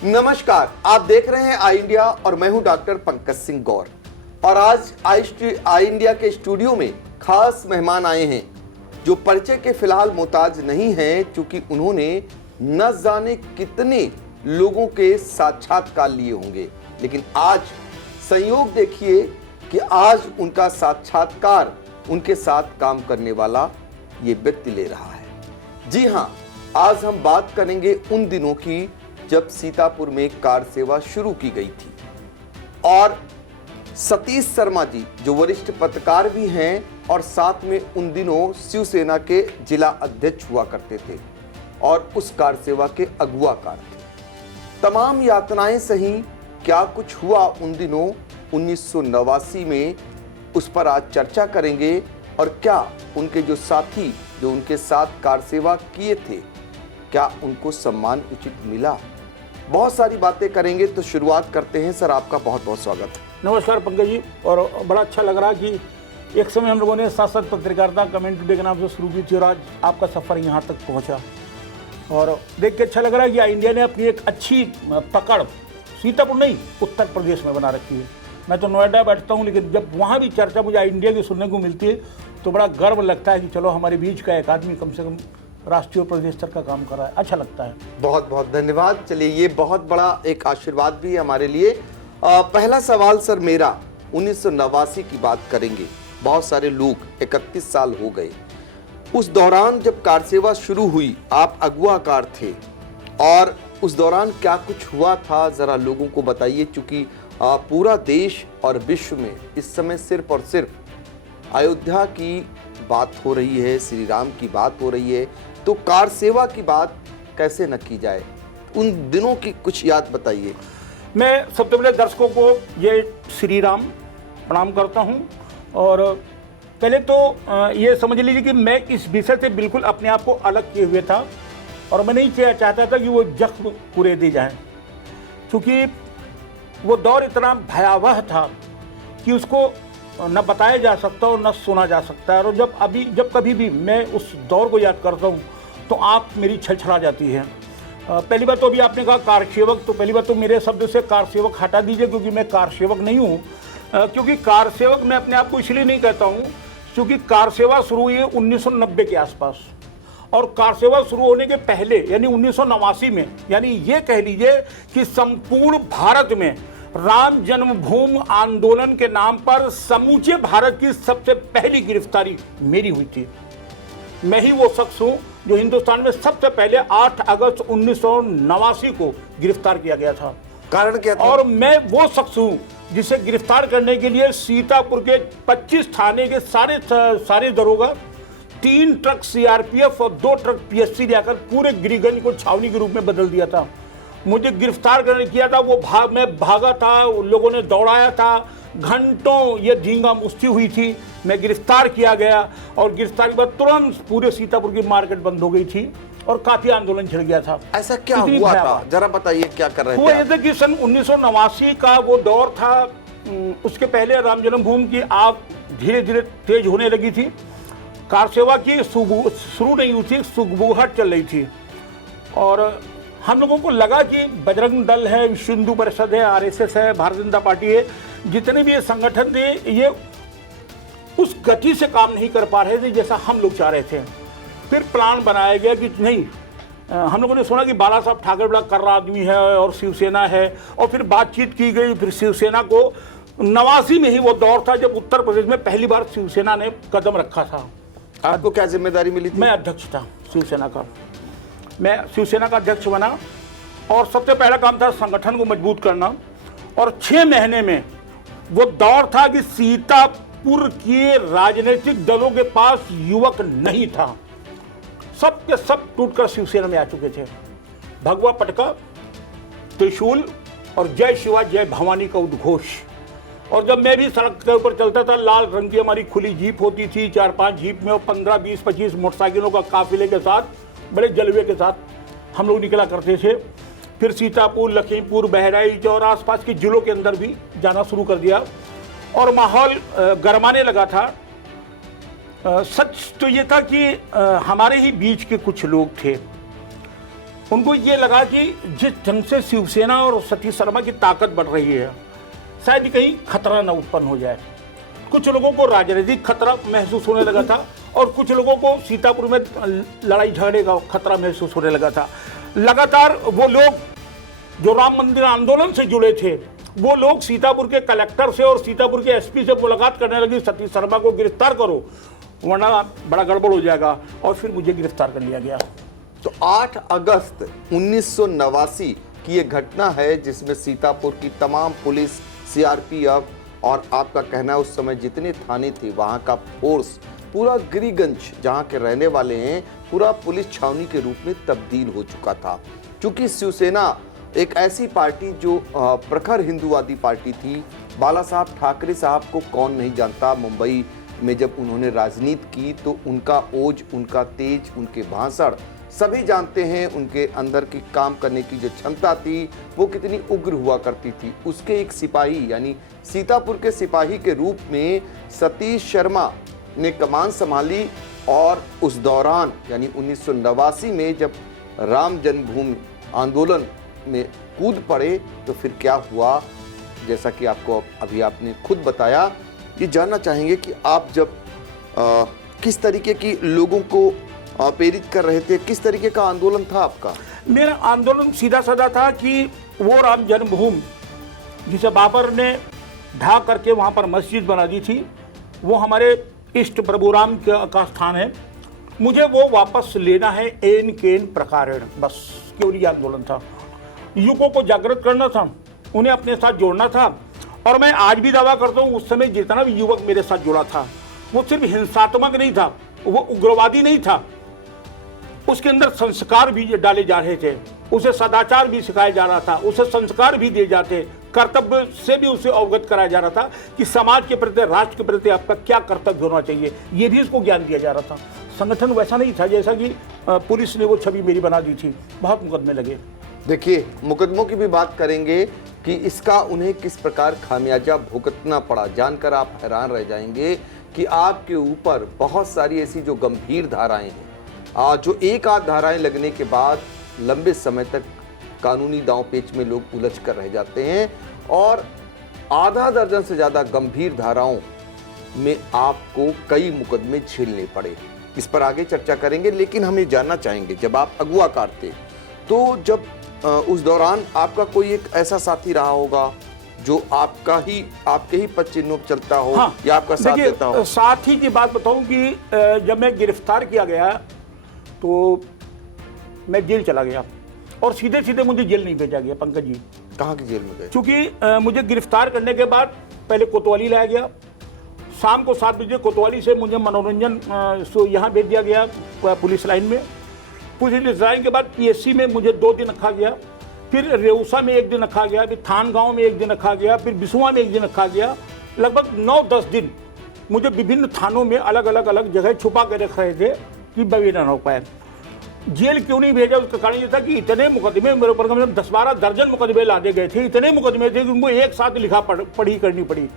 नमस्कार, आप देख रहे हैं आई इंडिया और मैं हूं डॉक्टर पंकज सिंह गौर। और आज आई इंडिया के स्टूडियो में खास मेहमान आए हैं जो परिचय के फिलहाल मोहताज नहीं हैं, क्योंकि उन्होंने न जाने कितने लोगों के साक्षात्कार लिए होंगे, लेकिन आज संयोग देखिए कि आज उनका साक्षात्कार उनके साथ काम करने वाला ये व्यक्ति ले रहा है। जी हाँ, आज हम बात करेंगे उन दिनों की जब सीतापुर में कार सेवा शुरू की गई थी और सतीश शर्मा जी जो वरिष्ठ पत्रकार भी हैं और साथ में उन दिनों शिवसेना के जिला अध्यक्ष हुआ करते थे और उस कार सेवा के अगुवाकार थे। तमाम यातनाएं सही, क्या कुछ हुआ उन दिनों 1989 में, उस पर आज चर्चा करेंगे। और क्या उनके जो साथी जो उनके साथ कार सेवा किए थे, क्या उनको सम्मान उचित मिला, बहुत सारी बातें करेंगे। तो शुरुआत करते हैं। सर, आपका बहुत बहुत स्वागत है। नमस्कार पंकज जी, और बड़ा अच्छा लग रहा कि एक समय हम लोगों ने साथ साथ पत्रकारिता कमेंट टुडे के नाम से शुरू की थी और आज आपका सफ़र यहाँ तक पहुँचा और देख के अच्छा लग रहा है कि इंडिया ने अपनी एक अच्छी पकड़ सीतापुर नहीं उत्तर प्रदेश में बना रखी है। मैं तो नोएडा बैठता हूँ, लेकिन जब वहाँ भी चर्चा मुझे इंडिया की सुनने को मिलती है तो बड़ा गर्व लगता है कि चलो हमारे बीच का एक आदमी कम से कम राष्ट्रीय और प्रदेश स्तर का काम कर रहा है। अच्छा लगता है। बहुत बहुत धन्यवाद। चलिए, ये बहुत बड़ा एक आशीर्वाद भी है हमारे लिए। पहला सवाल सर मेरा 1989 की बात करेंगे। बहुत सारे लोग 31 साल हो गए। उस दौरान जब कार सेवा शुरू हुई, आप अगुवाकार थे और उस दौरान क्या कुछ हुआ था, जरा लोगों को बताइए। चूंकि पूरा देश और विश्व में इस समय सिर्फ और सिर्फ अयोध्या की बात हो रही है, श्री राम की बात हो रही है, तो कार सेवा की बात कैसे न की जाए। उन दिनों की कुछ याद बताइए। मैं सबसे पहले दर्शकों को ये श्री राम प्रणाम करता हूँ और पहले तो ये समझ लीजिए कि मैं इस विषय से बिल्कुल अपने आप को अलग किए हुए था और मैं नहीं चाहता था कि वो जख्म पूरे दे जाएं, क्योंकि वो दौर इतना भयावह था कि उसको न बताया जा सकता और न सुना जा सकता है। और जब कभी भी मैं उस दौर को याद करता हूँ तो आँख मेरी छलछला जाती है। पहली बात तो अभी आपने कहा कार सेवक, तो पहली बात तो मेरे शब्द से कार सेवक हटा दीजिए, क्योंकि मैं कार सेवक नहीं हूँ। क्योंकि कार सेवक मैं अपने आप को इसलिए नहीं कहता हूँ क्योंकि कार सेवा शुरू हुई है 1990 के आसपास और कार सेवा शुरू होने के पहले यानी 1989 में, यानी ये कह लीजिए कि संपूर्ण भारत में राम जन्मभूमि आंदोलन के नाम पर समूचे भारत की सबसे पहली गिरफ्तारी मेरी हुई थी। मैं ही वो शख्स हूँ जो हिंदुस्तान में सबसे पहले 8 अगस्त 1989 को गिरफ्तार किया गया था। कारण क्या था? और मैं वो शख्स हूँ जिसे गिरफ्तार करने के लिए सीतापुर के 25 थाने के सारे दरोगा, 3 ट्रक सीआरपीएफ और 2 ट्रक पीएससी लेकर पूरे गिरिगंज को छावनी के रूप में बदल दिया था। मुझे गिरफ्तार करने किया था, मैं भागा था, उन लोगों ने दौड़ाया था, घंटों ये झींगा मुश्ती हुई थी, मैं गिरफ्तार किया गया और गिरफ्तार के बाद तुरंत पूरे सीतापुर की मार्केट बंद हो गई थी और काफी आंदोलन छिड़ गया था। ऐसा क्या हुआ था, जरा बताइए क्या कर रहे थे? हुआ ये था कि सन 1989 का वो दौर था। उसके पहले राम जन्मभूमि की आग धीरे धीरे तेज होने लगी थी। कार सेवा की शुरू नहीं हुई थी, सुगबुगाहट चल रही थी और हम लोगों को लगा कि बजरंग दल है, विश्व हिंदू परिषद है, आरएसएस है, भारतीय जनता पार्टी है, जितने भी ये संगठन थे ये उस गति से काम नहीं कर पा रहे थे जैसा हम लोग चाह रहे थे। फिर प्लान बनाया गया कि नहीं, हम लोगों ने सुना कि बाला साहब ठाकरे बड़ा कर्रा आदमी है और शिवसेना है, और फिर बातचीत की गई। फिर शिवसेना को 89 में ही वो दौर था जब उत्तर प्रदेश में पहली बार शिवसेना ने कदम रखा था। आपको क्या जिम्मेदारी मिली थी? मैं अध्यक्ष था शिवसेना का। मैं शिवसेना का अध्यक्ष बना और सबसे पहला काम था संगठन को मजबूत करना। और 6 महीने में वो दौर था कि सीतापुर के राजनीतिक दलों के पास युवक नहीं था, सब के सब टूटकर शिवसेना में आ चुके थे। भगवा पटका, त्रिशूल और जय शिवा जय भवानी का उद्घोष। और जब मैं भी सड़क के ऊपर चलता था, लाल रंग की हमारी खुली जीप होती थी, 4-5 जीप में और 15, 20, 25 मोटरसाइकिलों का काफिले के साथ, बड़े जलवे के साथ हम लोग निकला करते थे। फिर सीतापुर, लखीमपुर, बहराइच और आसपास के जिलों के अंदर भी जाना शुरू कर दिया और माहौल गरमाने लगा था। सच तो ये था कि हमारे ही बीच के कुछ लोग थे उनको ये लगा कि जिस ढंग से शिवसेना और सतीश शर्मा की ताकत बढ़ रही है, शायद कहीं खतरा न उत्पन्न हो जाए। कुछ लोगों को राजनीतिक खतरा महसूस होने लगा था और कुछ लोगों को सीतापुर में लड़ाई झगड़े का खतरा महसूस होने लगा था। लगातार वो लोग जो राम मंदिर आंदोलन से जुड़े थे, वो लोग सीतापुर के कलेक्टर से और सीतापुर के एसपी से मुलाकात करने लगी, सतीश शर्मा को गिरफ्तार करो वरना बड़ा गड़बड़ हो जाएगा, और फिर मुझे गिरफ्तार कर लिया गया। तो 8 अगस्त 1989 की ये घटना है जिसमें सीतापुर की तमाम पुलिस, सीआरपीएफ और आपका कहना है उस समय जितने थाने थे वहां का फोर्स पूरा गिरिगंज जहां के रहने वाले हैं पूरा पुलिस छावनी के रूप में तब्दील हो चुका था। क्योंकि शिवसेना एक ऐसी पार्टी जो प्रखर हिंदूवादी पार्टी थी। बाला साहब ठाकरे साहब को कौन नहीं जानता। मुंबई में जब उन्होंने राजनीति की तो उनका ओज, उनका तेज, उनके भाषण सभी जानते हैं। उनके अंदर की काम करने की जो क्षमता थी वो कितनी उग्र हुआ करती थी। उसके एक सिपाही यानी सीतापुर के सिपाही के रूप में सतीश शर्मा ने कमान संभाली और उस दौरान यानी 1989 में जब राम जन्मभूमि आंदोलन में कूद पड़े तो फिर क्या हुआ, जैसा कि आपको अभी आपने खुद बताया। ये जानना चाहेंगे कि आप जब किस तरीके की लोगों को प्रेरित कर रहे थे, किस तरीके का आंदोलन था आपका? मेरा आंदोलन सीधा साधा था कि वो राम जन्मभूमि जिसे बाबर ने ढा करके वहाँ पर मस्जिद बना दी थी, वो हमारे इष्ट प्रभु राम का स्थान है, मुझे वो वापस लेना है एन केन प्रकारेण। बस केवल ये आंदोलन था। युवकों को जागृत करना था, उन्हें अपने साथ जोड़ना था। और मैं आज भी दावा करता हूँ उस समय जितना भी युवक मेरे साथ जुड़ा था वो सिर्फ हिंसात्मक नहीं था, वो उग्रवादी नहीं था, उसके अंदर संस्कार भी डाले जा रहे थे, उसे सदाचार भी सिखाया जा रहा था, उसे संस्कार भी दिए जाते, कर्तव्य से भी उसे अवगत कराया जा रहा था कि समाज के प्रति, राष्ट्र के प्रति आपका क्या कर्तव्य होना चाहिए, ये भी उसको ज्ञान दिया जा रहा था। संगठन वैसा नहीं था जैसा कि पुलिस ने वो छवि मेरी बना दी थी। बहुत मुकदमे लगे। देखिए, मुकदमों की भी बात करेंगे कि इसका उन्हें किस प्रकार खामियाजा भुगतना पड़ा। जानकर आप हैरान रह जाएंगे कि आपके ऊपर बहुत सारी ऐसी जो गंभीर धाराएं हैं, जो एक आध धाराएं लगने के बाद लंबे समय तक कानूनी दांव पेच में लोग उलझ कर रह जाते हैं और आधा दर्जन से ज़्यादा गंभीर धाराओं में आपको कई मुकदमे झेलने पड़े। इस पर आगे चर्चा करेंगे, लेकिन हम ये जानना चाहेंगे जब आप अगुवाकार थे तो जब उस दौरान आपका कोई एक ऐसा साथी रहा होगा जो आपके ही पद चिन्हों पर चलता हो, हाँ, या आपका साथ देता हो? साथी की बात बताऊं कि जब मैं गिरफ्तार किया गया तो मैं जेल चला गया और सीधे सीधे मुझे जेल नहीं भेजा गया पंकज जी। कहाँ की जेल में गए? क्योंकि मुझे गिरफ्तार करने के बाद पहले कोतवाली लाया गया, शाम को 7 बजे कोतवाली से मुझे मनोरंजन यहाँ भेज दिया गया पुलिस लाइन में। पुलिस लाइन के बाद पीएससी में मुझे 2 दिन रखा गया, फिर रेउसा में 1 दिन रखा गया, फिर थान गांव में 1 दिन रखा गया, फिर बिसुआ में 1 दिन रखा गया। लगभग 9-10 दिन मुझे विभिन्न थानों में अलग अलग जगह छुपा कर रख रहे थे कि बवेना न हो पाए। जेल क्यों नहीं भेजा उसका कारण ये था कि इतने मुकदमे मेरे ऊपर, कम से कम 10-12 दर्जन मुकदमे लादे गए थे। इतने मुकदमे थे कि उनको एक साथ लिखा पढ़ी करनी पड़ी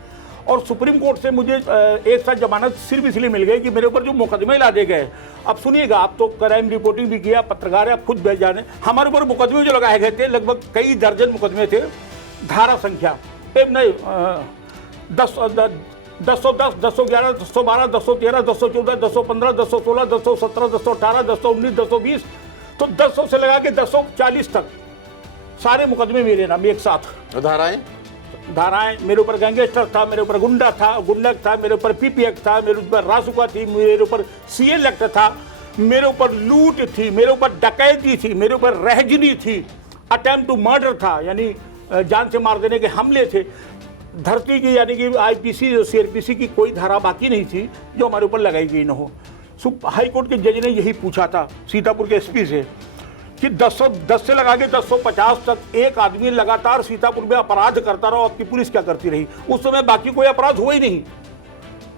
और सुप्रीम कोर्ट से मुझे एक साथ जमानत सिर्फ इसलिए मिल गई कि मेरे ऊपर जो मुकदमे लादे गए। अब सुनिएगा, आप तो क्राइम रिपोर्टिंग भी किया, पत्रकार है, आप खुद भेज जाने, हमारे ऊपर मुकदमे जो लगाए गए थे लगभग कई दर्जन मुकदमे थे। धारा संख्या नहीं 210, 211, 212, 213, 214, 215, 216, 217, 218, 219, 220, तो 200 से लगा के 240 तक सारे मुकदमे मेरे नाम एक साथ। धाराएं मेरे ऊपर गैंगस्टर था, मेरे ऊपर गुंडा था, गुंडक था, मेरे ऊपर पीपीएक था, मेरे ऊपर रासुका थी, मेरे ऊपर सीएल एक्ट था, मेरे ऊपर लूट थी, मेरे ऊपर डकैती थी, मेरे ऊपर रहजनी थी, अटेम्प्ट टू मर्डर था यानी जान से मार देने के हमले थे। धरती की यानी कि आईपीसी सीआरपीसी की कोई धारा बाकी नहीं थी जो हमारे ऊपर लगाई गई न हो। हाई कोर्ट के जज ने यही पूछा था सीतापुर के एसपी से कि 10 से लगा के 250 तक एक आदमी लगातार सीतापुर में अपराध करता रहा, आपकी पुलिस क्या करती रही? उस समय बाकी कोई अपराध हुआ ही नहीं,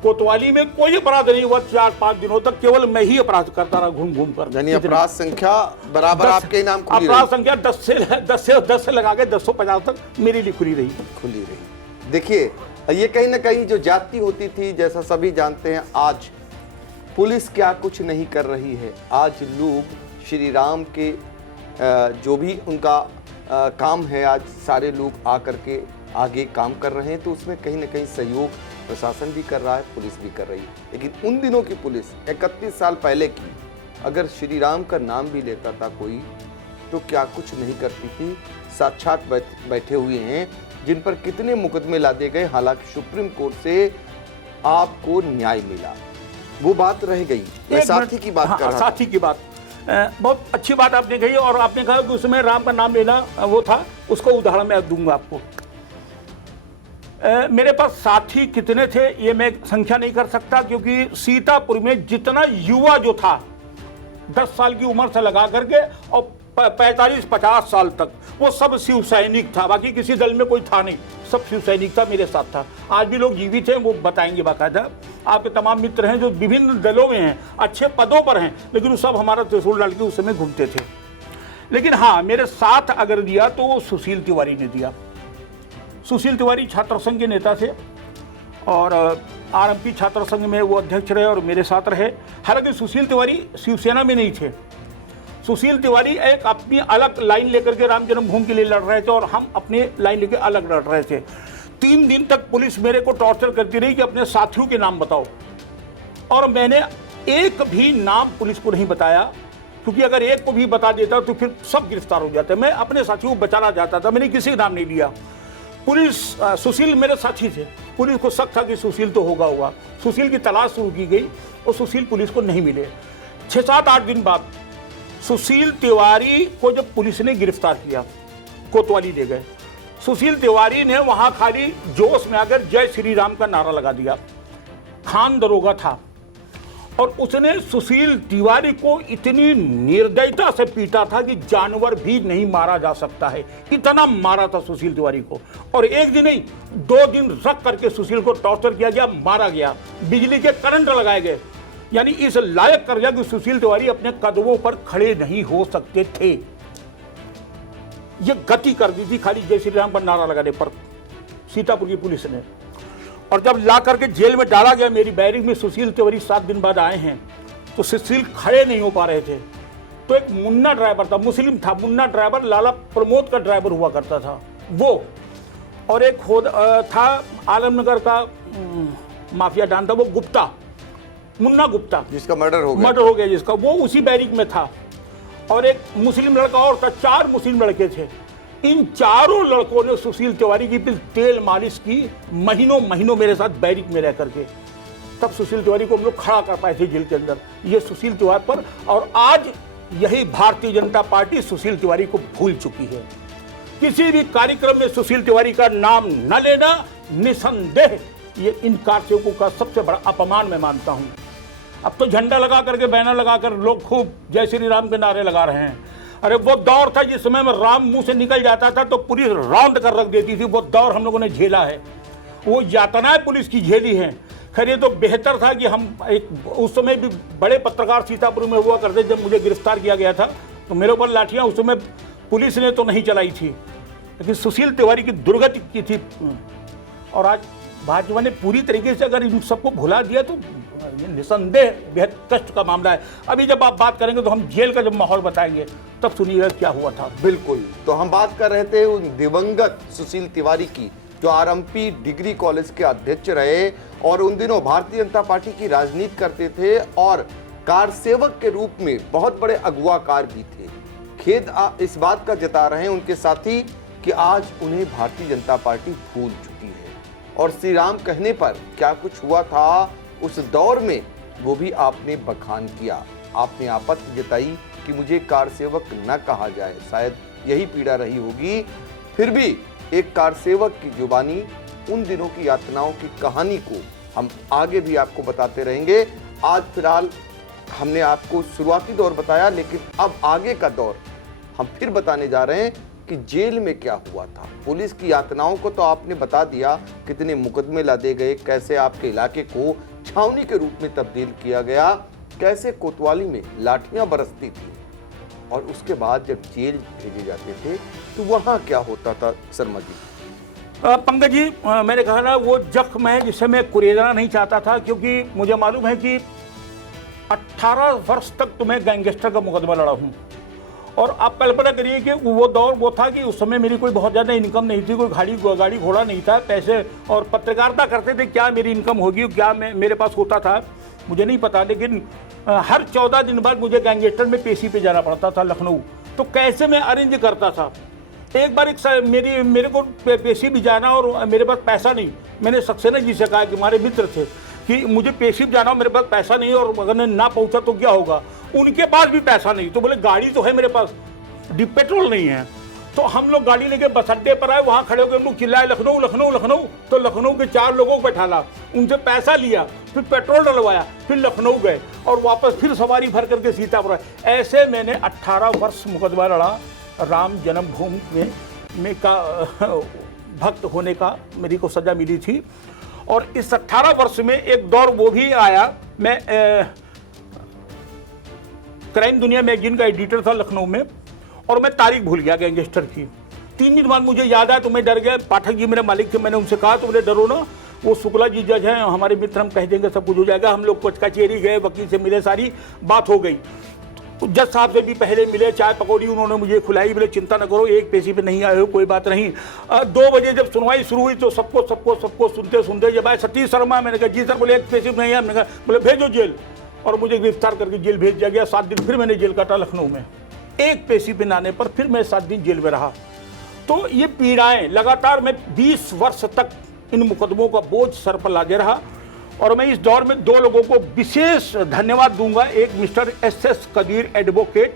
कोतवाली में कोई अपराध नहीं हुआ 4-5 दिनों तक, केवल मैं ही अपराध करता रहा घूम घूम कर। यानी अपराध संख्या बराबर आपके नाम खुली अपराध संख्या 10 से लगा के 250 तक मेरे लिए खुली रही। देखिए, ये कहीं ना कहीं जो जाति होती थी, जैसा सभी जानते हैं, आज पुलिस क्या कुछ नहीं कर रही है। आज लोग श्री राम के जो भी उनका काम है, आज सारे लोग आकर के आगे काम कर रहे हैं, तो उसमें कहीं ना कहीं सहयोग प्रशासन भी कर रहा है, पुलिस भी कर रही है। लेकिन उन दिनों की पुलिस 31 साल पहले की, अगर श्री राम का नाम भी लेता था कोई, तो क्या कुछ नहीं करती थी। साक्षात बैठे हुए हैं जिन पर कितने मुकदमे लादे गए, हालांकि सुप्रीम कोर्ट से आपको न्याय मिला, वो बात रह गई। मैं साथी की बात कर रहा था। साथी की बात बहुत अच्छी बात आपने कही, और आपने कहा कि उसमें राम का नाम लेना वो था, उसको उदाहरण मैं दूंगा आपको। मेरे पास साथी कितने थे ये मैं संख्या नहीं कर सकता, क्योंकि सीतापुर में जितना युवा जो था 10 साल की उम्र से लगा करके और 45-50 साल तक, वो सब शिव सैनिक था। बाकी किसी दल में कोई था नहीं, सब शिव सैनिक था, मेरे साथ था। आज भी लोग जीवित हैं, वो बताएंगे बाकायदा। आपके तमाम मित्र हैं जो विभिन्न दलों में हैं, अच्छे पदों पर हैं, लेकिन वो सब हमारा त्रिशूल डाल के उस समय घूमते थे। लेकिन हाँ, मेरे साथ अगर दिया तो वो सुशील तिवारी ने दिया। सुशील तिवारी छात्र संघ के नेता थे और आरएमपी छात्र संघ में वो अध्यक्ष रहे और मेरे साथ रहे। हालांकि सुशील तिवारी शिवसेना में नहीं थे। सुशील तिवारी एक अपनी अलग लाइन लेकर के राम जन्मभूमि के लिए लड़ रहे थे और हम अपने लाइन लेकर अलग लड़ रहे थे। 3 दिन तक पुलिस मेरे को टॉर्चर करती रही कि अपने साथियों के नाम बताओ, और मैंने एक भी नाम पुलिस को नहीं बताया, क्योंकि अगर एक को भी बता देता तो फिर सब गिरफ्तार हो जाते। मैं अपने साथियों को बचाना चाहता था, मैंने किसी का नाम नहीं लिया। पुलिस सुशील मेरे साथी थे, पुलिस को शक था कि सुशील तो होगा। सुशील की तलाश शुरू की गई और सुशील पुलिस को नहीं मिले। 6-7-8 दिन बाद सुशील तिवारी को जब पुलिस ने गिरफ्तार किया, कोतवाली ले गए। सुशील तिवारी ने वहां खाली जोश में आकर जय श्री राम का नारा लगा दिया। खान दरोगा था और उसने सुशील तिवारी को इतनी निर्दयता से पीटा था कि जानवर भी नहीं मारा जा सकता है, इतना मारा था सुशील तिवारी को। और एक दिन नहीं, 2 दिन रख करके सुशील को टॉर्चर किया गया, मारा गया, बिजली के करंट लगाए गए, यानी इस लायक कर गया कि सुशील तिवारी अपने कदमों पर खड़े नहीं हो सकते थे। ये गति कर दी थी खाली जय श्री राम पर नारा लगाने पर सीतापुर की पुलिस ने। और जब ला करके जेल में डाला गया, मेरी बैरिक में सुशील तिवारी 7 दिन बाद आए हैं, तो सुशील खड़े नहीं हो पा रहे थे। तो एक मुन्ना ड्राइवर था, मुस्लिम था, मुन्ना ड्राइवर, लाला प्रमोद का ड्राइवर हुआ करता था वो, और एक था आलमनगर का माफिया डॉन था वो, गुप्ता, मुन्ना गुप्ता, जिसका मर्डर हो गया जिसका, वो उसी बैरिक में था। और एक मुस्लिम लड़का और था, 4 मुस्लिम लड़के थे। इन चारों लड़कों ने सुशील तिवारी की तेल मालिश की, महीनों मेरे साथ बैरिक में रह करके। तब सुशील तिवारी को हम लोग खड़ा कर पाए थे जेल के अंदर, ये सुशील तिवारी पर। और आज यही भारतीय जनता पार्टी सुशील तिवारी को भूल चुकी है। किसी भी कार्यक्रम में सुशील तिवारी का नाम न लेना निसंदेह ये इन कारसेवकों का सबसे बड़ा अपमान मैं मानता हूं। अब तो झंडा लगा करके, बैनर लगा कर लोग खूब जय श्री राम के नारे लगा रहे हैं। अरे वो दौर था जिस समय में राम मुंह से निकल जाता था तो पुलिस रौंद कर रख देती थी, वो दौर हम लोगों ने झेला है, वो यातनाएं पुलिस की झेली हैं। खैर ये तो बेहतर था कि हम उस समय भी बड़े पत्रकार सीतापुर में हुआ करते। जब मुझे गिरफ्तार किया गया था तो मेरे ऊपर लाठियां उस समय पुलिस ने तो नहीं चलाई थी, लेकिन सुशील तिवारी की दुर्गति की थी। और आज भाजपा ने पूरी तरीके से अगर इन सबको भुला दिया तो ये निसंदेह बेहद कष्ट का मामला है। अभी जब आप बात करेंगे तो हम जेल का जब माहौल बताएंगे तब सुनिएगा क्या हुआ था। बिल्कुल, तो हम बात कर रहे थे उन दिवंगत सुशील तिवारी की, जो आरएमपी डिग्री कॉलेज के अध्यक्ष रहे और उन दिनों भारतीय जनता पार्टी की राजनीति करते थे और कार सेवक के रूप में बहुत बड़े अगुवाकार भी थे। खेद इस बात का जता रहे हैं उनके साथी कि आज उन्हें भारतीय जनता पार्टी भूल चुकी है। और श्री राम कहने पर क्या कुछ हुआ था उस दौर में, वो भी आपने बखान किया। आपने आपत्ति जताई कि मुझे कार सेवक न कहा जाए, शायद यही पीड़ा रही होगी। फिर भी एक कार सेवक की जुबानी उन दिनों की यातनाओं की कहानी को हम आगे भी आपको बताते रहेंगे। आज फिलहाल हमने आपको शुरुआती दौर बताया, लेकिन अब आगे का दौर हम फिर बताने जा रहे हैं कि जेल में क्या हुआ था। पुलिस की यातनाओं को तो आपने बता दिया, कितने मुकदमे लादे गए, कैसे आपके इलाके को छावनी के रूप में तब्दील किया गया, कैसे कोतवाली में लाठियां बरसती थी, और उसके बाद जब जेल भेजे जाते थे तो वहां क्या होता था। शर्मा जी, पंकज जी, मैंने कहा ना वो जख्म है जिसे मैं कुरेदना नहीं चाहता था, क्योंकि मुझे मालूम है कि 18 वर्ष तक तो मैं गैंगस्टर का मुकदमा लड़ा हूं और आप कल्पना करिए कि वो दौर वो था कि उस समय मेरी कोई बहुत ज़्यादा इनकम नहीं थी, कोई गाड़ी घोड़ा नहीं था, पैसे और पत्रकारिता करते थे, क्या मेरी इनकम होगी, क्या मेरे पास होता था मुझे नहीं पता। लेकिन हर 14 दिन बाद मुझे गैंगस्टर में पेशी पे जाना पड़ता था लखनऊ। तो कैसे मैं अरेंज करता था। एक बार मेरे को पेशी भी जाना और मेरे पास पैसा नहीं। मैंने सक्सेना जी से कहा कि हमारे मित्र थे कि मुझे पेशी जाना हो, मेरे पास पैसा नहीं और अगर मैं ना पहुंचा तो क्या होगा। उनके पास भी पैसा नहीं, तो बोले गाड़ी तो है मेरे पास, पेट्रोल नहीं है। तो हम लोग गाड़ी लेके बस अड्डे पर आए, वहाँ खड़े होकर हम लोग चिल्लाए लखनऊ लखनऊ लखनऊ। तो लखनऊ के 4 लोगों को बैठाला, उनसे पैसा लिया, फिर पेट्रोल डलवाया, फिर लखनऊ गए और वापस फिर सवारी भर करके सीतापुर। ऐसे मैंने 18 वर्ष मुकदमा लड़ा। राम जन्मभूमि में का भक्त होने का मेरी को सजा मिली थी। और इस 18 वर्ष में एक दौर वो भी आया, मैं क्राइम दुनिया मैगजीन का एडिटर था लखनऊ में, और मैं तारीख भूल गया गैंगस्टर की। 3 दिन बाद मुझे याद आया तो मैं डर गया। पाठक जी मेरे मालिक थे, मैंने उनसे कहा तो बोले डरो ना, वो शुक्ला जी जज हैं, हमारे मित्र, हम कह देंगे सब कुछ हो जाएगा। हम लोग कुछ कचहरी गए, वकील से मिले, सारी बात हो गई। जज साहब से भी पहले मिले, चाय पकौड़ी उन्होंने मुझे खिलाई, बोले चिंता न करो, एक पैसे पे नहीं आए हो, कोई बात नहीं। 2 बजे जब सुनवाई शुरू हुई तो सबको सुनते जब आए सतीश शर्मा, मैंने कहा जी सर, बोले एक पैसे पे नहीं है, मैंने कहा बोले भेजो जेल, और मुझे गिरफ्तार करके जेल भेज दिया गया। 7 दिन फिर मैंने जेल काटा लखनऊ में। एक पैसे पे आने पर फिर मैं 7 दिन जेल में रहा। तो ये पीड़ाएं लगातार, मैं 20 वर्ष तक इन मुकदमों का बोझ सर पर लादे रहा। और मैं इस दौर में 2 लोगों को विशेष धन्यवाद दूंगा। एक mister S Qadir advocate,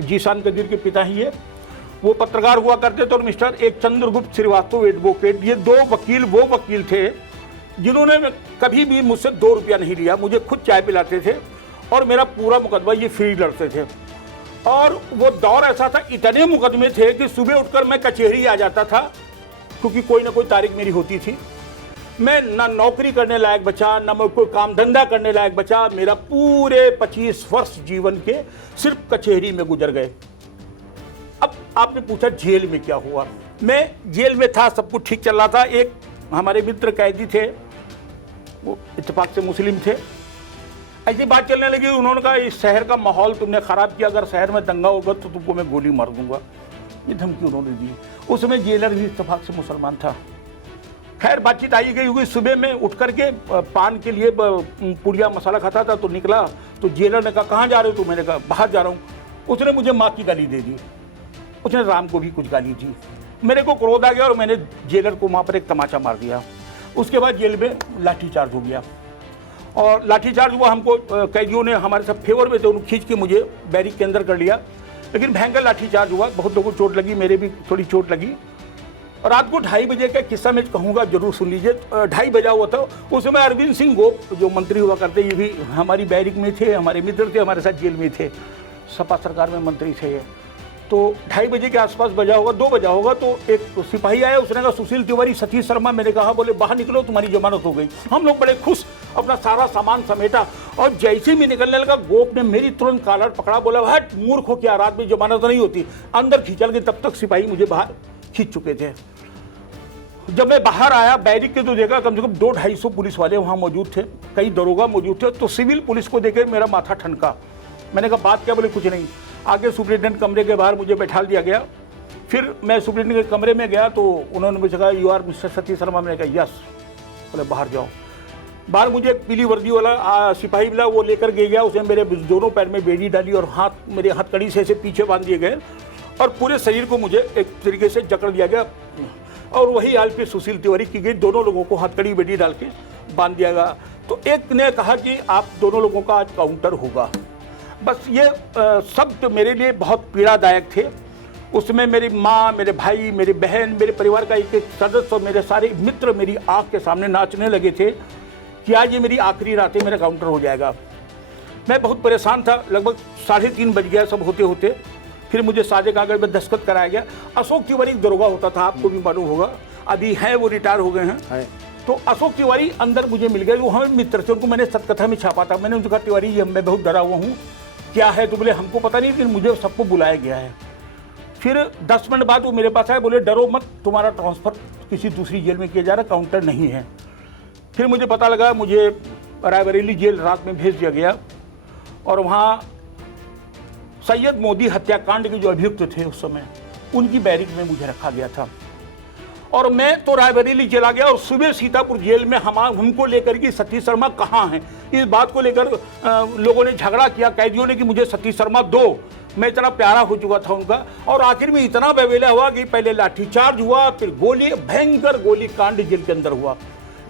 Zeeshan Qadir के पिता ही है, वो पत्रकार हुआ करते थे, और मिस्टर एक चंद्रगुप्त श्रीवास्तव एडवोकेट। ये 2 वकील वो वकील थे जिन्होंने कभी भी मुझसे 2 रुपया नहीं लिया, मुझे खुद चाय पिलाते थे और मेरा पूरा मुकदमा ये फ्री लड़ते थे। और वो दौर ऐसा था, इतने मुकदमे थे कि सुबह उठकर मैं कचहरी आ जाता था, क्योंकि कोई ना कोई तारीख मेरी होती थी। मैं ना नौकरी करने लायक बचा, ना मैं कोई काम धंधा करने लायक बचा। मेरा पूरे 25 वर्ष जीवन के सिर्फ कचहरी में गुजर गए। अब आपने पूछा जेल में क्या हुआ। मैं जेल में था, सब कुछ ठीक चल रहा था। एक हमारे मित्र कैदी थे, वो इत्तेफाक से मुस्लिम थे। ऐसी बात चलने लगी, उन्होंने कहा इस शहर का माहौल तुमने ख़राब किया, अगर शहर में दंगा होगा तो तुमको मैं गोली मार दूंगा। ये धमकी उन्होंने दी। उस समय जेलर भी इत्तेफाक से मुसलमान था। खैर बातचीत आई गई हुई। सुबह में उठ करके पान के लिए पुड़िया मसाला खाता था, तो निकला तो जेलर ने कहा कहाँ जा रहे हो? तो मैंने कहा बाहर जा रहा हूँ। उसने मुझे माँ की गाली दे दी, उसने राम को भी कुछ गाली दी। मेरे को क्रोध आ गया और मैंने जेलर को वहाँ पर एक तमाचा मार दिया। उसके बाद जेल में लाठीचार्ज हो गया, और लाठीचार्ज हुआ। हमको कैदियों ने हमारे सब फेवर में थे, उन्होंने खींच के मुझे बैरिक के अंदर कर लिया। लेकिन भयंकर लाठीचार्ज हुआ, बहुत लोगों को चोट लगी, मेरे भी थोड़ी चोट लगी। और रात को 2:30 बजे का किस्सा मैं कहूँगा, जरूर सुन लीजिए। 2:30 बजा हुआ था। उस समय अरविंद सिंह गोप जो मंत्री हुआ करते, ये भी हमारी बैरिक में थे, हमारे मित्र थे, हमारे साथ जेल में थे, सपा सरकार में मंत्री थे ये। तो 2:30 बजे के आसपास बजा होगा, 2 बजा होगा। तो एक सिपाही आया, उसने कहा सुशील तिवारी, सतीश शर्मा। मैंने कहा बोले बाहर निकलो, तुम्हारी जमानत हो गई। हम लोग बड़े खुश, अपना सारा सामान समेटा, और जैसे भी निकलने लगा गोप ने मेरी तुरंत कॉलर पकड़ा, बोला हट मूर्ख हो क्या, रात में जमानत नहीं होती, अंदर खींचल गई। तब तक सिपाही मुझे बाहर खींच चुके थे। जब मैं बाहर आया बैरिक के, तो देखा कम से कम 200-250 पुलिस वाले वहाँ मौजूद थे, कई दरोगा मौजूद थे। तो सिविल पुलिस को देकर मेरा माथा ठनका। मैंने कहा बात क्या? बोले कुछ नहीं। आगे सुप्रिटेंडेंट कमरे के बाहर मुझे बैठा दिया गया। फिर मैं सुप्रिटेंडेंट के कमरे में गया तो उन्होंने मुझे कहा you are mister Satish Sharma. मैंने कहा यस। बोले बाहर जाओ। बाहर मुझे एक पीली वर्दी वाला सिपाही मिला, वो लेकर गया। उसने मेरे दोनों पैर में बेड़ी डाली और मेरे हथकड़ी से ऐसे पीछे बांध दिए गए, और पूरे शरीर को मुझे एक तरीके से जकड़ दिया गया। और वही हाल पे सुशील तिवारी की गई, दोनों लोगों को हथकड़ी बेड़ी डाल के बांध दिया गया। तो एक ने कहा कि आप दोनों लोगों का आज काउंटर होगा। बस ये शब्द मेरे लिए बहुत पीड़ादायक थे। उसमें मेरी माँ, मेरे भाई, मेरी बहन, मेरे परिवार का एक सदस्य और मेरे सारे मित्र मेरी आँख के सामने नाचने लगे थे कि आज ये मेरी आखिरी रात है, मेरा काउंटर हो जाएगा। मैं बहुत परेशान था। लगभग 3:30 बज गया सब होते होते। फिर मुझे सादे कागज में दस्तखत कराया गया। अशोक तिवारी दरोगा होता था, आपको भी मालूम होगा, अभी हैं, वो रिटायर हो गए हैं। तो अशोक तिवारी अंदर मुझे मिल गए, वो हमें मित्र थे, उनको मैंने सतकथा में छापा था। मैंने उनसे कहा तिवारी ये मैं बहुत डरा हुआ हूँ, क्या है? तो बोले हमको पता नहीं, लेकिन मुझे सबको बुलाया गया है। फिर 10 मिनट बाद वो मेरे पास आए, बोले डरो मत, तुम्हारा ट्रांसफ़र किसी दूसरी जेल में किया जा रहा, काउंटर नहीं है। फिर मुझे पता लगा, मुझे रायबरेली जेल रात में भेज दिया गया, और वहाँ सैयद मोदी हत्याकांड के जो अभियुक्त थे उस समय, उनकी बैरिक में मुझे रखा गया था और मैं तो रायबरेली चला गया और सुबह सीतापुर जेल में हमको लेकर कि सतीश शर्मा कहाँ हैं, इस बात को लेकर लोगों ने झगड़ा किया, कैदियों ने कि मुझे सतीश शर्मा दो। मैं इतना प्यारा हो चुका था उनका और आखिर में इतना बेवेला हुआ कि पहले लाठीचार्ज हुआ, फिर गोली, भयंकर गोली कांड जेल के अंदर हुआ।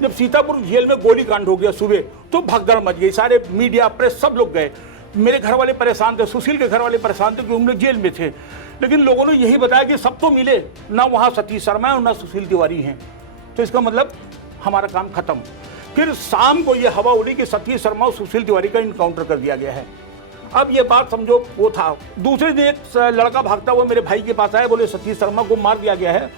जब सीतापुर जेल में गोली कांड हो गया सुबह तो भगदड़ मच गई, सारे मीडिया प्रेस सब लोग गए। मेरे घर वाले परेशान थे, सुशील के घर वाले परेशान थे कि हम लोग जेल में थे, लेकिन लोगों ने यही बताया कि सब तो मिले, ना वहाँ सतीश शर्मा है और ना सुशील तिवारी हैं, तो इसका मतलब हमारा काम खत्म। फिर शाम को ये हवा उड़ी कि सतीश शर्मा और सुशील तिवारी का इनकाउंटर कर दिया गया है। अब ये बात समझो वो था। दूसरे दिन एक लड़का भागता हुआ मेरे भाई के पास आया, बोले सतीश शर्मा को मार दिया गया है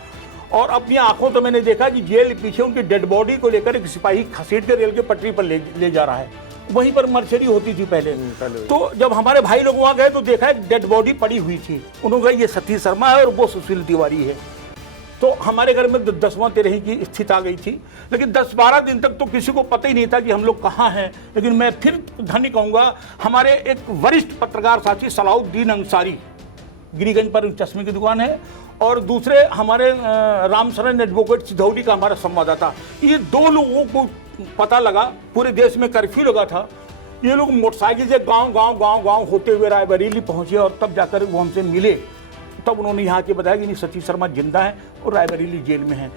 और अपनी आंखों तो मैंने देखा कि जेल पीछे उनकी डेड बॉडी को लेकर एक सिपाही घसीट के रेल के पटरी पर ले जा रहा है। वहीं पर मर्चरी होती थी पहले। तो जब हमारे भाई लोग वहाँ गए तो देखा एक डेड बॉडी पड़ी हुई थी, उन्होंने कहा ये सतीश शर्मा है और वो सुशील तिवारी है। तो हमारे घर में 10वां 13 की स्थिति आ गई थी, लेकिन 10-12 दिन तक तो किसी को पता ही नहीं था कि हम लोग कहाँ हैं। लेकिन मैं फिर धन्य कहूँगा, हमारे एक वरिष्ठ पत्रकार साथी सलाउद्दीन अंसारी, गिरिगंज पर चश्मे की दुकान है, और दूसरे हमारे रामशरण एडवोकेट सिधौली का हमारा संवाददाता, ये 2 लोगों को पता लगा, पूरे देश में कर्फ्यू लगा था, ये लोग मोटरसाइकिल से गांव होते हुए रायबरेली पहुंचे और तब जाकर वो हमसे मिले। तब उन्होंने यहाँ के बताया कि नहीं सतीश शर्मा जिंदा है और रायबरेली जेल में है।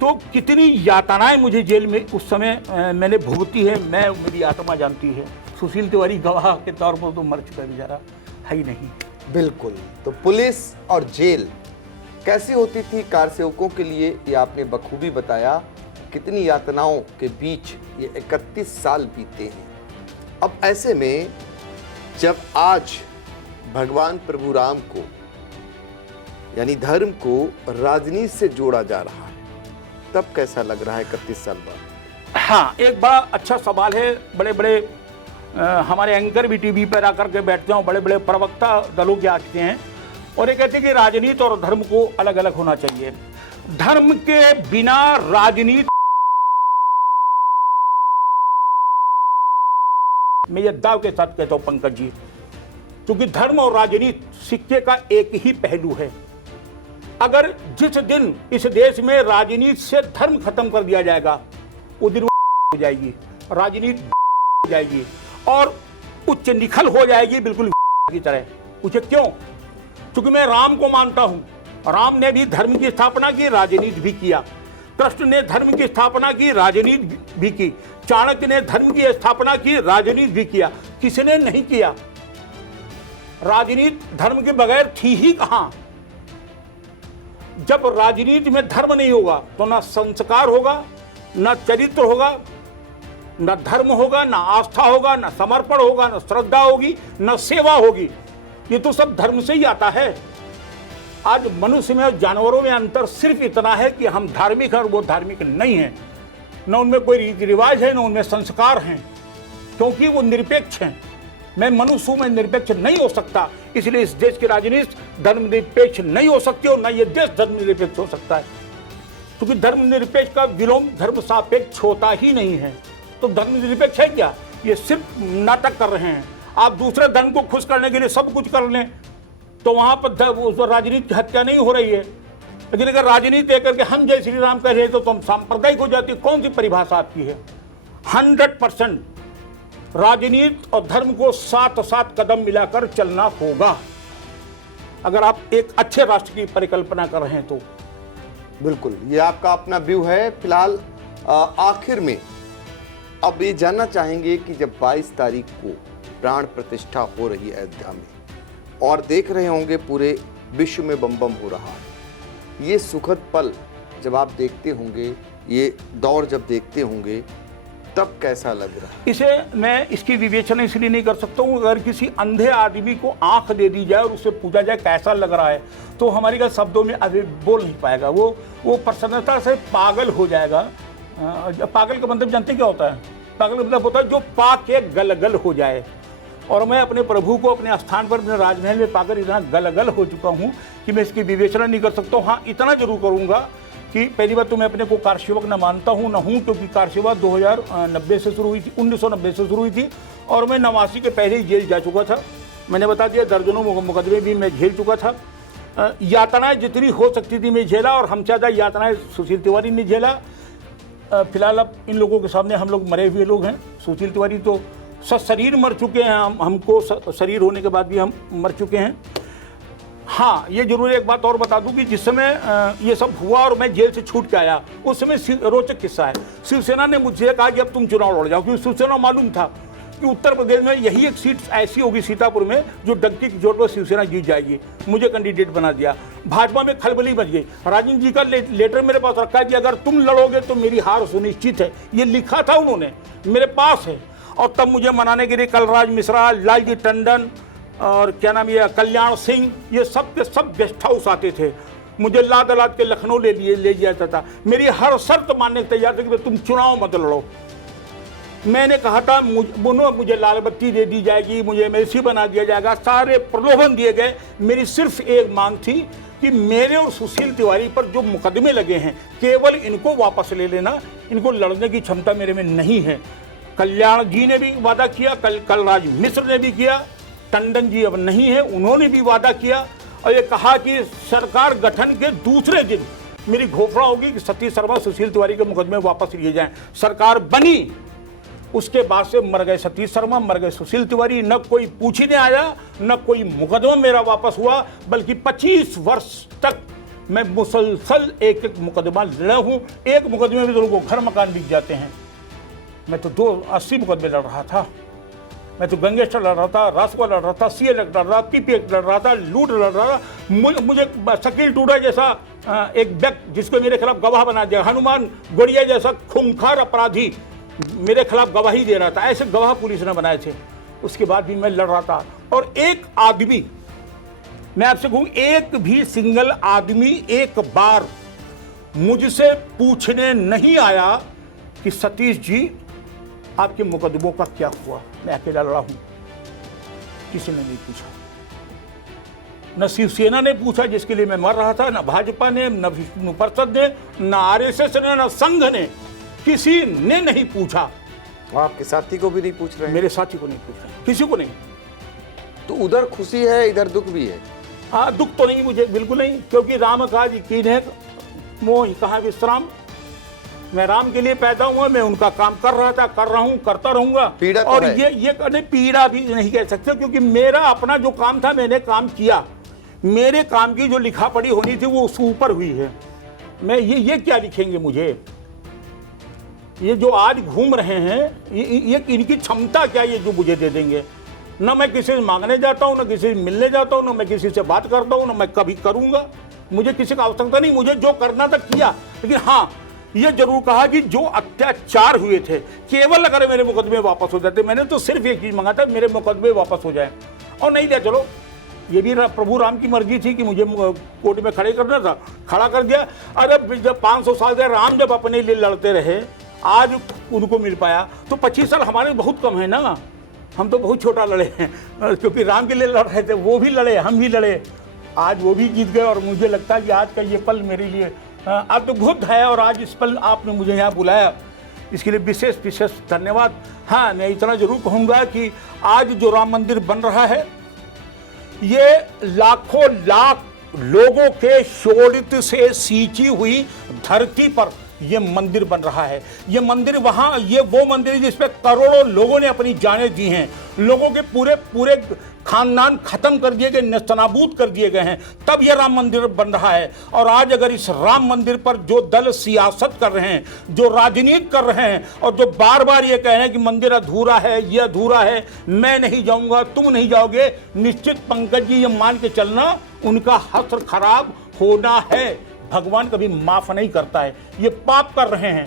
तो कितनी यातनाएं मुझे जेल में उस समय मैंने भुगती है, मैं मेरी आत्मा जानती है। सुशील तिवारी गवाह के तौर पर तो मर चुका बेचारा, है ही नहीं। बिल्कुल। तो पुलिस और जेल कैसी होती थी कार सेवकों के लिए, ये आपने बखूबी बताया। कितनी यातनाओं के बीच ये 31 साल बीते हैं। अब ऐसे में जब आज भगवान प्रभु राम को यानी धर्म को राजनीति से जोड़ा जा रहा है, तब कैसा लग रहा है 31 साल बाद? हाँ, एक बड़ा अच्छा सवाल है। बड़े बड़े हमारे एंकर भी टीवी पर आकर के बैठते हैं, बड़े बड़े प्रवक्ता दलों के आते हैं और ये कहते हैं कि राजनीति और धर्म को अलग अलग होना चाहिए। धर्म के बिना राजनीति, मैं ये दाव के साथ कहता हूं पंकज जी, क्योंकि धर्म और राजनीति सिक्के का एक ही पहलू है। अगर जिस दिन इस देश में राजनीति से धर्म खत्म कर दिया जाएगा, वो दिन हो जाएगी, राजनीति हो जाएगी और उच्च निखल हो जाएगी, बिल्कुल की तरह। पूछे क्यों? क्योंकि मैं राम को मानता हूं। राम ने भी धर्म की स्थापना की, राजनीति भी किया। कृष्ण ने धर्म की स्थापना की, राजनीति भी की। चाणक्य ने धर्म की स्थापना की, राजनीति भी किया। किसने नहीं किया? राजनीति धर्म के बगैर थी ही कहां? जब राजनीति में धर्म नहीं होगा तो ना संस्कार होगा, ना चरित्र होगा, ना धर्म होगा, ना आस्था होगा, ना समर्पण होगा, ना श्रद्धा होगी, ना सेवा होगी। ये तो सब धर्म से ही आता है। आज मनुष्य में और जानवरों में अंतर सिर्फ इतना है कि हम धार्मिक हैं और वो धार्मिक नहीं हैं। न उनमें कोई रीति रिवाज है, न उनमें संस्कार हैं, क्योंकि वो निरपेक्ष हैं। मैं मनुष्य हूं, मैं निरपेक्ष नहीं हो सकता। इसलिए इस देश की राजनीति धर्मनिरपेक्ष नहीं हो सकती और न ये देश धर्मनिरपेक्ष हो सकता है, क्योंकि धर्मनिरपेक्ष का विलोम धर्म सापेक्ष होता ही नहीं है। तो धर्मनिरपेक्ष है क्या? ये सिर्फ नाटक कर रहे हैं। आप दूसरे धर्म को खुश करने के लिए सब कुछ कर लें तो वहां पर राजनीति की हत्या नहीं हो रही है। लेकिन अगर राजनीति लेकर के हम जय श्री राम कह रहे हैं तो तुम सांप्रदायिक हो जाती। कौन सी परिभाषा आपकी है? 100% राजनीति और धर्म को साथ साथ कदम मिलाकर चलना होगा, अगर आप एक अच्छे राष्ट्र की परिकल्पना कर रहे हैं तो। बिल्कुल, ये आपका अपना व्यू है। फिलहाल आखिर में अब ये जानना चाहेंगे कि जब 22 तारीख को प्राण प्रतिष्ठा हो रही है अयोध्या में और देख रहे होंगे पूरे विश्व में बम बम हो रहा है, ये सुखद पल जब आप देखते होंगे, ये दौर जब देखते होंगे, तब कैसा लग रहा है? इसे मैं इसकी विवेचना इसलिए नहीं कर सकता हूँ, अगर किसी अंधे आदमी को आंख दे दी जाए और उससे पूछा जाए कैसा लग रहा है, तो हमारी का शब्दों में अभी बोल नहीं पाएगा। वो प्रसन्नता से पागल हो जाएगा। पागल का मतलब जानते क्या होता है? पागल का मतलब होता है जो पा के गलगल हो जाए। और मैं अपने प्रभु को अपने स्थान पर, अपने राजमहल में पाकर इतना गलगल हो चुका हूँ कि मैं इसकी विवेचना नहीं कर सकता हूँ। हाँ, इतना जरूर करूँगा कि पहली बात तो मैं अपने को कारसेवक न मानता हूँ न हूँ, क्योंकि कारसेवा 2090 से शुरू हुई थी, 1990 से शुरू हुई थी और मैं 89 के पहले ही जेल जा चुका था। मैंने बता दिया दर्जनों मुकदमे भी मैं झेल चुका था। यातनाएं जितनी हो सकती थी मैं झेला, और हमसे ज़्यादा यातनाएं सुशील तिवारी ने झेला। फिलहाल अब इन लोगों के सामने हम लोग मरे हुए लोग हैं। सुशील तिवारी तो शरीर मर चुके हैं, हमको शरीर होने के बाद भी हम मर चुके हैं। हाँ, ये जरूर एक बात और बता दूं कि जिस समय ये सब हुआ और मैं जेल से छूट के आया, उस समय रोचक किस्सा है। शिवसेना ने मुझसे कहा कि अब तुम चुनाव लड़ जाओ, क्योंकि शिवसेना मालूम था कि उत्तर प्रदेश में यही एक सीट ऐसी होगी सीतापुर में जो डंकी की जोर पर शिवसेना जीत जाएगी। मुझे कैंडिडेट बना दिया। भाजपा में खलबली मच गई। राजन जी का लेटर मेरे पास रखा है कि अगर तुम लड़ोगे तो मेरी हार सुनिश्चित है। ये लिखा था उन्होंने, मेरे पास है। और तब मुझे मनाने के लिए कलराज मिश्रा, लालजी टंडन और क्या नाम ये कल्याण सिंह, ये सब के सब गेस्ट हाउस आते थे। मुझे लाद लाद के लखनऊ ले जाता था। मेरी हर शर्त मानने को तैयार थे कि तुम चुनाव मत लड़ो। मैंने कहा था मुझे लाल बत्ती दे दी जाएगी, मुझे एमएलसी बना दिया जाएगा, सारे प्रलोभन दिए गए। मेरी सिर्फ एक मांग थी कि मेरे और सुशील तिवारी पर जो मुकदमे लगे हैं केवल इनको वापस ले लेना, इनको लड़ने की क्षमता मेरे में नहीं है। कल्याण जी ने भी वादा किया, कलराज मिश्र ने भी किया, टंडन जी अब नहीं है, उन्होंने भी वादा किया और ये कहा कि सरकार गठन के दूसरे दिन मेरी घोषणा होगी कि सतीश शर्मा सुशील तिवारी के मुकदमे वापस लिए जाएं। सरकार बनी, उसके बाद से मर गए सतीश शर्मा, मर गए सुशील तिवारी। न कोई पूछने आया, न कोई मुकदमा मेरा वापस हुआ, बल्कि 25 वर्ष तक मैं मुसलसल एक एक मुकदमा लड़ा हूँ। एक मुकदमे में तो लोगों को घर मकान बिक जाते हैं। मैं तो 80 मुकदमे लड़ रहा था। मैं तो गैंगस्टर लड़ रहा था, रासुका लड़ रहा था, सीए लड़ रहा था, पीपी एक्ट लड़ रहा था, लूट लड़ रहा था। मुझे शकील टूडा जैसा एक व्यक्ति जिसको मेरे खिलाफ गवाह बना दिया, हनुमान गोड़िया जैसा खूंखार अपराधी मेरे खिलाफ गवाही दे रहा था, ऐसे गवाह पुलिस ने बनाए थे। उसके बाद भी मैं लड़ रहा था। और एक आदमी, मैं आपसे कहूँ, एक भी सिंगल आदमी एक बार मुझसे पूछने नहीं आया कि सतीश जी आपके मुकदमों का क्या हुआ। मैं अकेला लड़ा हूं, किसी ने नहीं पूछा। न शिवसेना ने पूछा जिसके लिए मैं मर रहा था, न भाजपा ने, न विष्णु परिषद ने, न आरएसएस ने, न संघ ने, किसी ने नहीं पूछा। आपके साथी को भी नहीं पूछ रहे हैं? मेरे साथी को नहीं पूछ रहे, किसी को नहीं। तो उधर खुशी है, इधर दुख भी है? हाँ, दुख तो नहीं मुझे, बिल्कुल नहीं, क्योंकि राम काज कीन्हे मोह कहाँ विश्राम। मैं राम के लिए पैदा हुआ, मैं उनका काम कर रहा था, कर रहा हूँ, करता रहूंगा। पीड़ा तो और है। ये पीड़ा भी नहीं कह सकते, क्योंकि मेरा अपना जो काम था मैंने काम किया। मेरे काम की जो लिखा पढ़ी होनी थी वो उससे ऊपर हुई है। मैं ये क्या लिखेंगे मुझे? ये जो आज घूम रहे हैं, ये इनकी क्षमता क्या, ये जो मुझे दे देंगे? ना मैं किसी से मांगने जाता हूँ, ना किसी से मिलने जाता हूँ, ना मैं किसी से बात करता हूँ, ना मैं कभी करूँगा। मुझे किसी का आवश्यकता नहीं, मुझे जो करना था किया। लेकिन हाँ, ये जरूर कहा कि जो अत्याचार हुए थे, केवल अगर मेरे मुकदमे वापस हो जाते, मैंने तो सिर्फ एक चीज मांगा था, मेरे मुकदमे वापस हो जाए। और नहीं लिया, चलो ये भी प्रभु राम की मर्जी थी कि मुझे कोर्ट में खड़े करना था, खड़ा कर दिया। अरे जब 500 साल से राम जब अपने लिए लड़ते रहे, आज उनको मिल पाया, तो 25 साल हमारे बहुत कम है ना। हम तो बहुत छोटा लड़े हैं, क्योंकि राम के लिए लड़ रहे थे, वो भी लड़े, हम भी लड़े, आज वो भी जीत गए। और मुझे लगता है कि आज का ये पल मेरे लिए अद्भुत है। और आज इस पल आपने मुझे यहाँ बुलाया, इसके लिए विशेष विशेष धन्यवाद। हाँ, मैं इतना जरूर कहूँगा कि आज जो राम मंदिर बन रहा है, ये लाखों लाख लोगों के शोणित से सींची हुई धरती पर ये मंदिर बन रहा है। ये मंदिर वहाँ, ये वो मंदिर है जिस पे करोड़ों लोगों ने अपनी जानें दी हैं। लोगों के पूरे पूरे खानदान खत्म कर दिए गए, नेस्तनाबूद कर दिए गए हैं, तब ये राम मंदिर बन रहा है। और आज अगर इस राम मंदिर पर जो दल सियासत कर रहे हैं, जो राजनीति कर रहे हैं, और जो बार बार ये कह रहे हैं कि मंदिर अधूरा है, ये अधूरा है, मैं नहीं जाऊंगा, तुम नहीं जाओगे, निश्चित पंकज जी ये मान के चलना, उनका हश्र खराब होना है। भगवान कभी माफ नहीं करता है। ये पाप कर रहे हैं,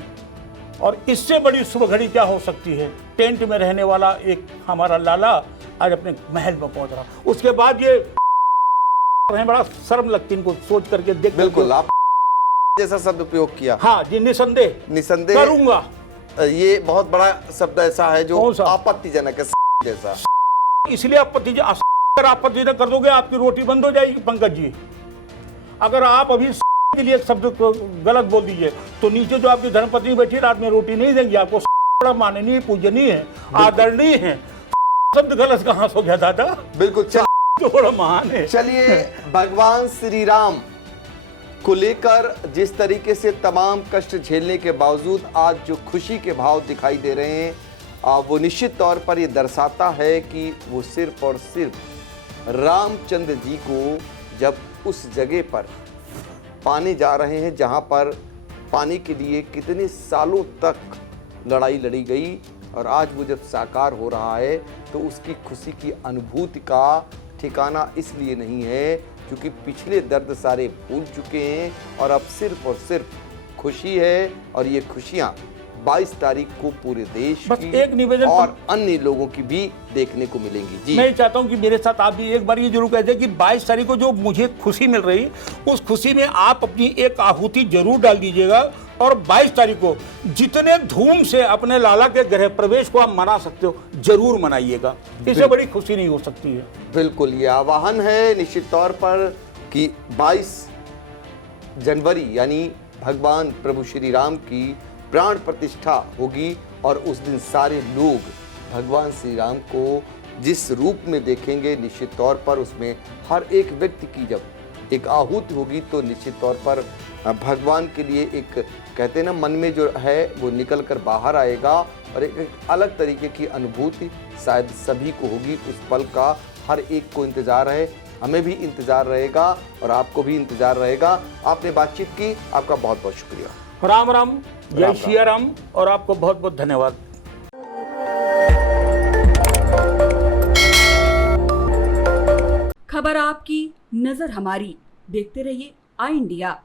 और इससे बड़ी शुभ घड़ी क्या हो सकती है? टेंट में रहने वाला एक हमारा लाला आज अपने महल में पहुंच रहा। उसके बाद ये बड़ा शर्म लगती इनको सोच करके देख। बिल्कुल, आप जैसा शब्द उपयोग किया। हाँ जी, निसंदेह करूंगा। ये बहुत बड़ा शब्द ऐसा है जो आपत्तिजनक है, जैसा। इसलिए आपत्तिजनक कर दोगे, आपकी रोटी बंद हो जाएगी पंकज जी। अगर आप अभी के लिए शब्द को गलत बोल दीजिए, तो नीचे जो आपकी धर्मपत्नी बैठी रात में रोटी नहीं देंगी आपको। माननीय, पूजनीय है, आदरणीय है, शब्द गलत कहाँ हो गया दादा? बिल्कुल। तो बड़ा महान है। चलिए, भगवान श्री राम को लेकर जिस तरीके से तमाम कष्ट झेलने के बावजूद आज जो खुशी के भाव दिखाई दे रहे हैं, वो निश्चित तौर पर ये दर्शाता है कि वो सिर्फ और सिर्फ रामचंद्र जी को जब उस जगह पर पाने जा रहे हैं जहां पर पाने के लिए कितने सालों तक लड़ाई लड़ी गई, और आज वो जब साकार हो रहा है तो उसकी खुशी की अनुभूति का ठिकाना इसलिए नहीं है क्योंकि पिछले दर्द सारे भूल चुके हैं और अब सिर्फ और सिर्फ खुशी है। और ये खुशियां 22 तारीख को पूरे देश बस की एक निवेदन और अन्य लोगों की भी देखने को मिलेंगी। जी, मैं चाहता हूं कि मेरे साथ आप भी एक बार ये जरूर कह दें कि 22 तारीख को जो मुझे खुशी मिल रही, उस खुशी में आप अपनी एक आहुति जरूर डाल दीजिएगा, और 22 तारीख को जितने धूम से अपने लाला के गृह प्रवेश को आप मना सकते हो जरूर मनाइएगा। इससे बड़ी खुशी नहीं हो सकती है। बिल्कुल, ये आह्वान है निश्चित तौर पर कि 22 जनवरी यानी भगवान प्रभु श्री राम की प्राण प्रतिष्ठा होगी, और उस दिन सारे लोग भगवान श्री राम को जिस रूप में देखेंगे, निश्चित तौर पर उसमें हर एक व्यक्ति की जब एक आहुति होगी तो निश्चित तौर पर भगवान के लिए एक कहते हैं ना, मन में जो है वो निकल कर बाहर आएगा, और एक अलग तरीके की अनुभूति शायद सभी को होगी। उस पल का हर एक को इंतजार है, हमें भी इंतजार रहेगा और आपको भी इंतजार रहेगा। आपने बातचीत की, आपका बहुत बहुत शुक्रिया। राम राम, जय सिया राम, और आपको बहुत बहुत धन्यवाद। खबर आपकी, नजर हमारी। देखते रहिए आई इंडिया।